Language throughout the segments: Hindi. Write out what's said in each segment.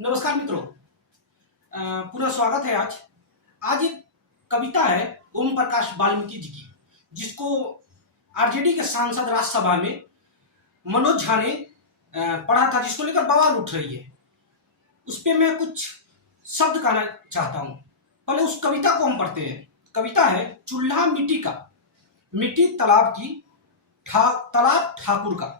नमस्कार मित्रों। पुनः स्वागत है। आज आज एक कविता है ओम प्रकाश वाल्मीकि जी की, जिसको आरजेडी के सांसद राज्यसभा में मनोज झा ने पढ़ा था, जिसको लेकर बवाल उठ रही है। उस पर मैं कुछ शब्द कहना चाहता हूं। पहले उस कविता को हम पढ़ते हैं। कविता है, चूल्हा मिट्टी का, मिट्टी तालाब की, तालाब ठाकुर का,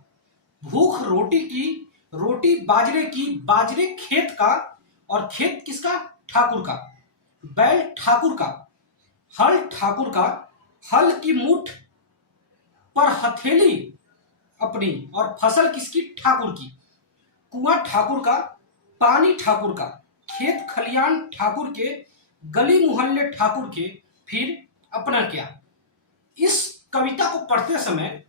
भूख रोटी की, रोटी बाजरे की, बाजरे खेत का, और खेत किसका? ठाकुर का। बैल ठाकुर का, हल ठाकुर का, हल की मुठ पर हथेली अपनी, और फसल किसकी? ठाकुर की। कुआं ठाकुर का, पानी ठाकुर का, खेत खलियान ठाकुर के, गली मुहल्ले ठाकुर के, फिर अपना क्या। इस कविता को पढ़ते समय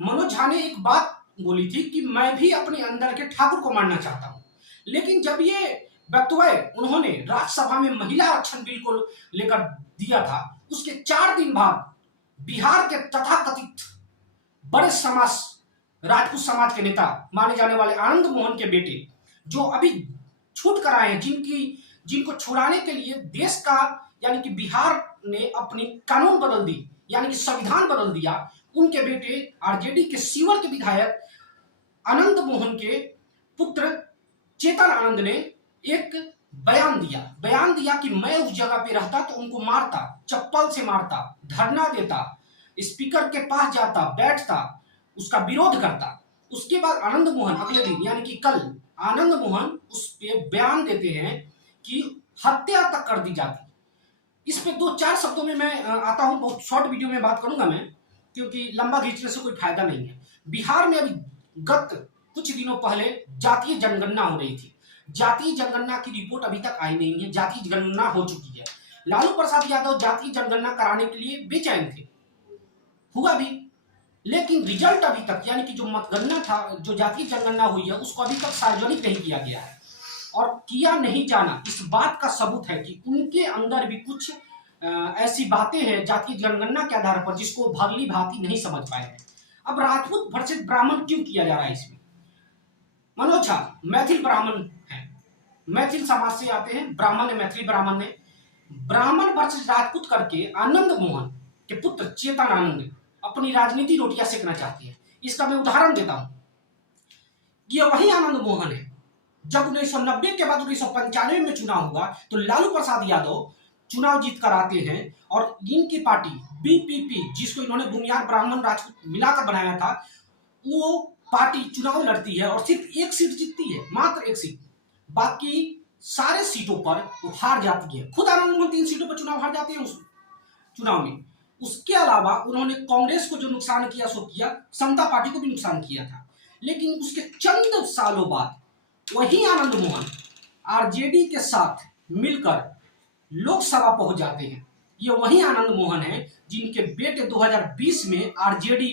मनोज झा ने एक बात बोली थी कि मैं भी अपने अंदर के ठाकुर को मानना चाहता हूं। लेकिन जब ये वक्तव्य उन्होंने राज्यसभा में महिला आरक्षण बिल को लेकर दिया था, उसके 4 दिन बाद बिहार के तथाकथित बड़े समाज, राजपूत समाज के नेता माने जाने वाले आनंद मोहन के बेटे, जो अभी छूट कर आए हैं, जिनको छुड़ाने के लिए देश का यानी कि बिहार ने अपनी कानून बदल दी, यानी कि संविधान बदल दिया, उनके बेटे आरजेडी के सीवर के विधायक आनंद मोहन के पुत्र चेतन आनंद ने एक बयान दिया कि मैं उस जगह पे रहता तो उनको मारता, चप्पल से मारता, धरना देता, स्पीकर के पास जाता, बैठता, उसका विरोध करता। उसके बाद आनंद मोहन अगले दिन यानी कि कल आनंद मोहन उस पे बयान देते हैं कि हत्या तक कर दी जाती। इस पे 2-4 शब्दों में मैं आता हूं। बहुत शॉर्ट वीडियो में बात करूंगा मैं, क्योंकि लंबा खींचने से कोई फायदा नहीं है। बिहार में अभी गत कुछ दिनों पहले जातीय जनगणना हो रही थी। जातीय जनगणना की रिपोर्ट अभी तक आई नहीं है। जातीय जनगणना हो चुकी है। लालू प्रसाद यादव जातीय जनगणना कराने के लिए बेचैन थे, हुआ भी, लेकिन रिजल्ट अभी तक यानी कि जो मतगणना था, जो जातीय जनगणना हुई है, उसको अभी तक सार्वजनिक नहीं किया गया है। और किया नहीं जाना इस बात का सबूत है कि उनके अंदर भी कुछ ऐसी बातें हैं जातीय जनगणना के आधार पर जिसको भली भांति नहीं समझ पाए हैं। अब राजपूत वर्सेस ब्राह्मण क्यों किया जा रहा है इसमें? मनोज झा मैथिल ब्राह्मण है, मैथिल समाज से आते हैं, ब्राह्मण है, मैथिली ब्राह्मण ने ब्राह्मण वर्सेस राजपूत करके आनंद मोहन के पुत्र चेतन आनंद अपनी राजनीति रोटियां सेकना चाहती है। इसका मैं उदाहरण देता हूं। ये वही आनंद मोहन है जब 1990 के बाद 1995 में चुनाव हुआ तो लालू प्रसाद यादव चुनाव जीत कर आते हैं, और इनकी पार्टी बीपीपी, जिसको इन्होंने बुनियाद ब्राह्मण राजपूत मिलाकर बनाया था, वो पार्टी चुनाव लड़ती है और सिर्फ एक सीट जीतती है, मात्र एक सीट। बाकी सारे सीटों पर वो हार जाती है। खुद आनंद मोहन 3 सीटों पर चुनाव हार जाते हैं उस चुनाव में। उसके अलावा उन्होंने कांग्रेस को जो नुकसान किया सो किया, समता पार्टी को भी नुकसान किया था। लेकिन उसके चंद सालों बाद वही आनंद मोहन आरजेडी के साथ मिलकर लोकसभा पहुंच जाते हैं। ये वही आनंद मोहन है जिनके बेटे 2020 में आरजेडी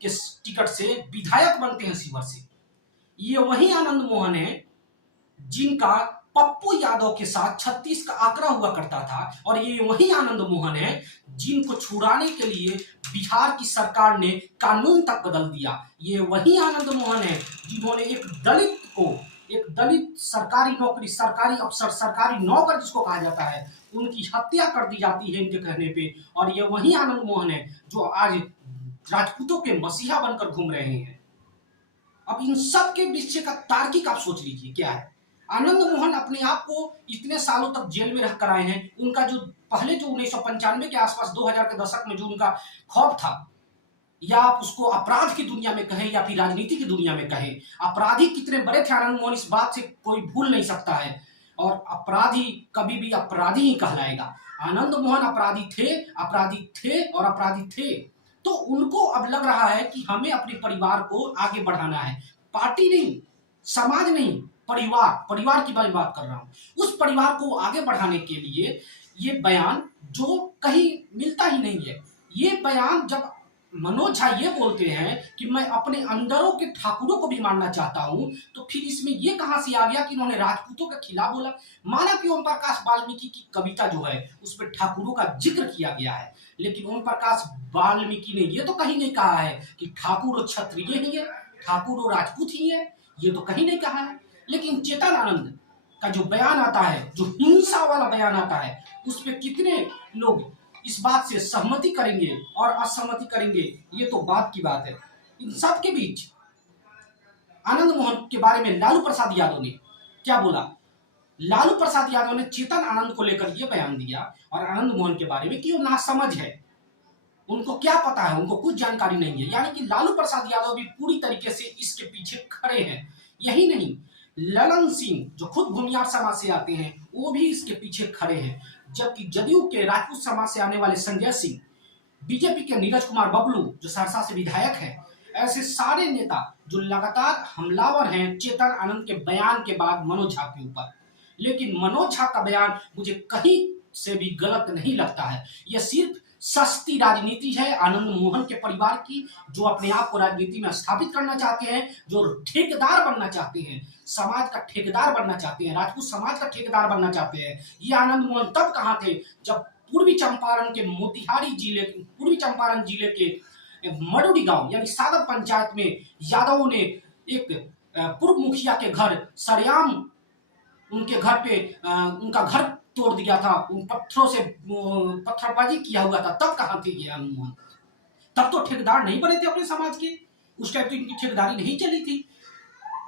के टिकट से विधायक बनते हैं शिवर से। ये वही आनंद मोहन है जिनका पप्पू यादव के साथ 36 का आंकड़ा हुआ करता था, और ये वही आनंद मोहन है जिनको छुड़ाने के लिए बिहार की सरकार ने कानून तक बदल दिया। ये वही आनंद मोहन है जिन्होंने एक दलित सरकारी नौकरी, सरकारी अफसर, सरकारी नौकर जिसको कहा जाता है, उनकी हत्या कर दी जाती है इनके कहने पे। और ये वही आनंद मोहन है जो आज राजपूतों के मसीहा बनकर घूम रहे हैं। अब इन सब के पीछे का तार्किक आप सोच लीजिए क्या है। आनंद मोहन अपने आप को इतने सालों तक जेल में रह कर आए हैं। उनका जो पहले जो 1995 के आसपास 2000 के दशक में जो उनका खौफ था, या आप उसको अपराध की दुनिया में कहें या फिर राजनीति की दुनिया में कहें, अपराधी कितने बड़े थे आनंद मोहन, इस बात से कोई भूल नहीं सकता है। और अपराधी कभी भी अपराधी ही कहलाएगा। आनंद मोहन अपराधी थे और अपराधी थे। तो उनको अब लग रहा है कि हमें अपने परिवार को आगे बढ़ाना है। पार्टी नहीं, समाज नहीं, परिवार की बात कर रहा हूं। उस परिवार को आगे बढ़ाने के लिए ये बयान जो कहीं मिलता ही नहीं है। ये बयान जब मनोज झा ये बोलते हैं कि मैं अपने अंदरों के ठाकुरों को भी मानना चाहता हूं, तो फिर इसमें ये कहां से आ गया कि इन्होंने राजपूतों के खिलाफ बोला? माना कि ओम प्रकाश वाल्मीकि की कविता जो है उस पर ठाकुरों का जिक्र किया गया है, लेकिन ओम प्रकाश वाल्मीकि ने ये तो कहीं नहीं कहा है कि ठाकुर और क्षत्रिय ही है, ठाकुर और राजपूत ही है, ये तो कहीं नहीं कहा है। लेकिन चेतन आनंद का जो बयान आता है, जो हिंसा वाला बयान आता है, उस पे कितने लोग इस बात से सहमति करेंगे और असहमति करेंगे, ये तो बात की बात है। इन सब के बीच आनंद मोहन के बारे में लालू प्रसाद यादव ने क्या बोला? लालू प्रसाद यादव ने चेतन आनंद को लेकर यह बयान दिया और आनंद मोहन के बारे में कि वो नासमझ है, उनको क्या पता है, उनको कुछ जानकारी नहीं है। यानी कि लालू प्रसाद यादव भी पूरी तरीके से इसके पीछे खड़े हैं। यही नहीं, ललन सिंह जो खुद भूमियार समाज से आते हैं, वो भी इसके पीछे खड़े हैं। जबकि जदयू के राजपूत समाज से आने वाले संजय सिंह, बीजेपी के नीरज कुमार बबलू जो सहरसा से विधायक है, ऐसे सारे नेता जो लगातार हमलावर हैं चेतन आनंद के बयान के बाद मनोज झा के ऊपर। लेकिन मनोज झा का बयान मुझे कहीं से भी गलत नहीं लगता है। यह सिर्फ सस्ती राजनीति है आनंद मोहन के परिवार की, जो अपने आप को राजनीति में स्थापित करना चाहते हैं, जो ठेकेदार बनना चाहते हैं, समाज का ठेकेदार बनना चाहते हैं, राजपूत समाज का ठेकेदार बनना चाहते हैं। ये आनंद मोहन तब कहां थे जब पूर्वी चंपारण जिले के मडुडी गांव यानी सागर पंचायत में यादवों ने एक पूर्व मुखिया के घर सरेआम उनके घर पे उनका घर तोड़ दिया था, उन पत्थरों से पत्थरबाजी किया हुआ था। तब कहां थे ये आनंद मोहन? तब तो ठेकेदार नहीं बने थे अपने समाज के, उस टाइम तो इनकी ठेकेदारी नहीं चली थी।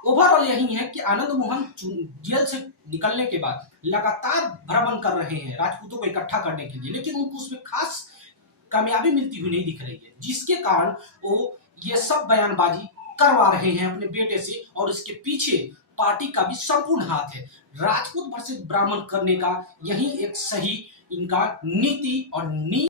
ओवरऑल यही है कि आनंद मोहन जेल से निकलने के बाद लगातार भ्रमण कर रहे हैं राजपूतों को इकट्ठा करने के लिए, लेकिन उनको उसमें खास कामयाबी मिलती हुई नहीं दिख रही है, जिसके कारण वो ये सब बयानबाजी करवा रहे हैं अपने बेटे से। और इसके पीछे पार्टी का भी संपूर्ण हाथ है। राजपूत वर्सेस ब्राह्मण करने का यही एक सही इनका नीति और